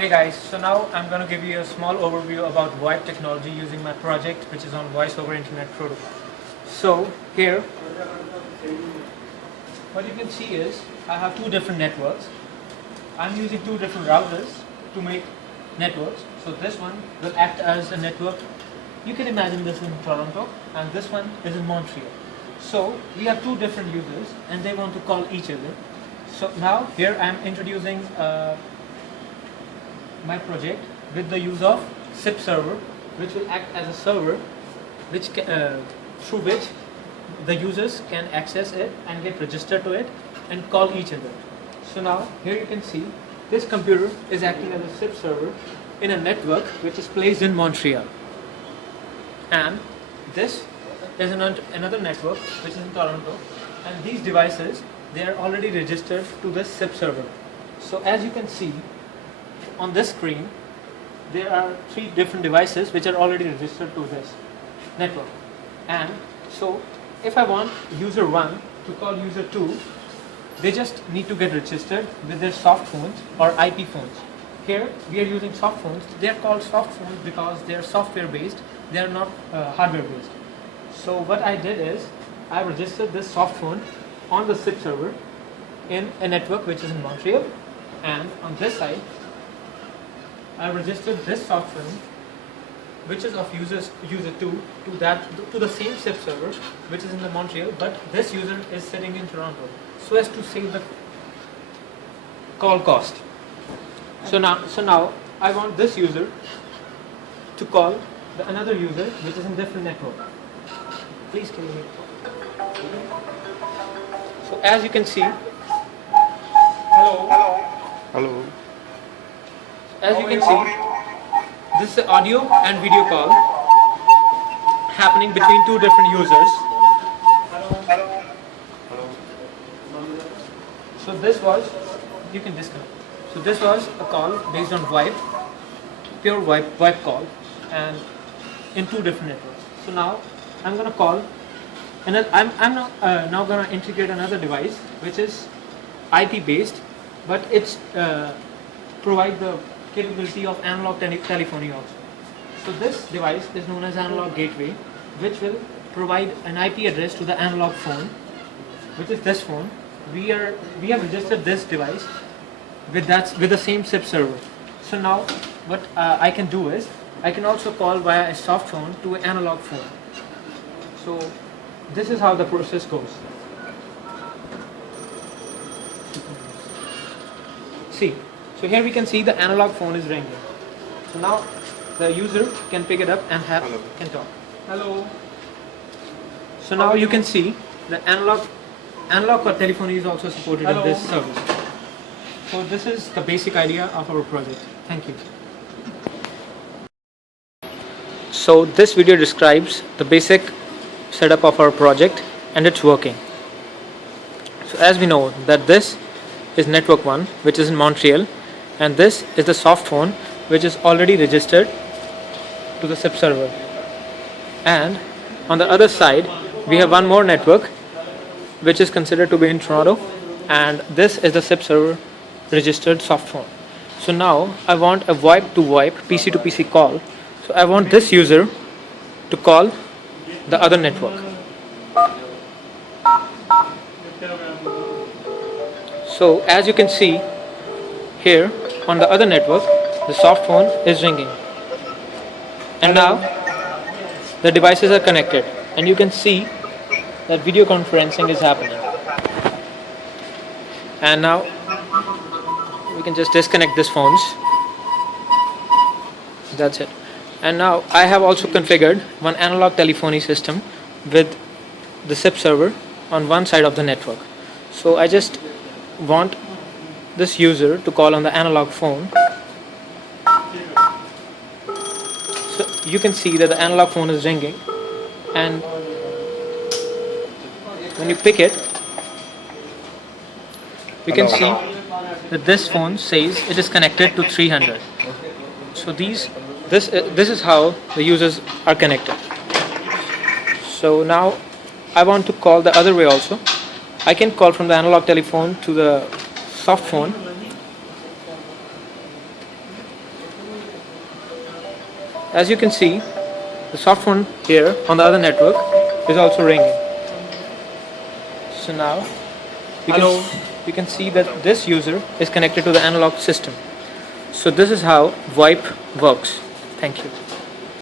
Hey guys, so now I'm going to give you a small overview about Voip technology using my project which is on Voice over Internet Protocol. So here, what you can see is I have two different networks. I'm using two different routers to make networks. So this one will act as a network. You can imagine this in Toronto and this one is in Montreal. So we have two different users and they want to call each other. So now here I'm introducing my project with the use of SIP server, which will act as a server through which the users can access it and get registered to it and call each other. So now here you can see this computer is acting as a SIP server in a network which is placed in Montreal, and this is another network which is in Toronto, and these devices, they are already registered to this SIP server. So as you can see on this screen, there are three different devices which are already registered to this network. And so if I want user 1 to call user 2, they just need to get registered with their soft phones or IP phones. Here we are using soft phones. They are called soft phones because they are software based, they are not hardware based. So what I did is I registered this soft phone on the SIP server in a network which is in Montreal, and on this side I registered this soft phone which is of user 2 to the same SIP server which is in the Montreal, but this user is sitting in Toronto, so as to save the call cost. So now I want this user to call another user which is in different network. Please can you hear? So as you can see, Hello. as you can see, this is an audio and video call happening between two different users. So this was, you can disconnect. So this was a call based on Voip, pure Voip call, and in two different networks. So now I'm going to call, and I'm now going to integrate another device which is IP based, but it's provide the capability of analog telephony also. So this device is known as analog gateway, which will provide an IP address to the analog phone, which is this phone. We have registered this device with the same SIP server. So now what I can do is I can also call via a soft phone to an analog phone. So this is how the process goes. See, so here we can see the analog phone is ringing. So now the user can pick it up and can talk. Hello. So now you can see the analog or telephony is also supported in this service. So this is the basic idea of our project. Thank you. So this video describes the basic setup of our project and it's working. So as we know that this is network 1, which is in Montreal, and this is the soft phone which is already registered to the SIP server. And on the other side we have one more network which is considered to be in Toronto, and this is the SIP server registered soft phone. So now I want a Voip to Voip, PC to PC call. So I want this user to call the other network. So as you can see here on the other network, the soft phone is ringing, and now the devices are connected, and you can see that video conferencing is happening. And now we can just disconnect these phones. That's it. And now I have also configured one analog telephony system with the SIP server on one side of the network. So I just want this user to call on the analog phone. So you can see that the analog phone is ringing, and when you pick it, you can see that this phone says it is connected to 300. So this is how the users are connected. So now I want to call the other way also. I can call from the analog telephone to the soft phone, as you can see, the soft phone here on the other network is also ringing. So now you can see that this user is connected to the analog system. So this is how Voip works. Thank you.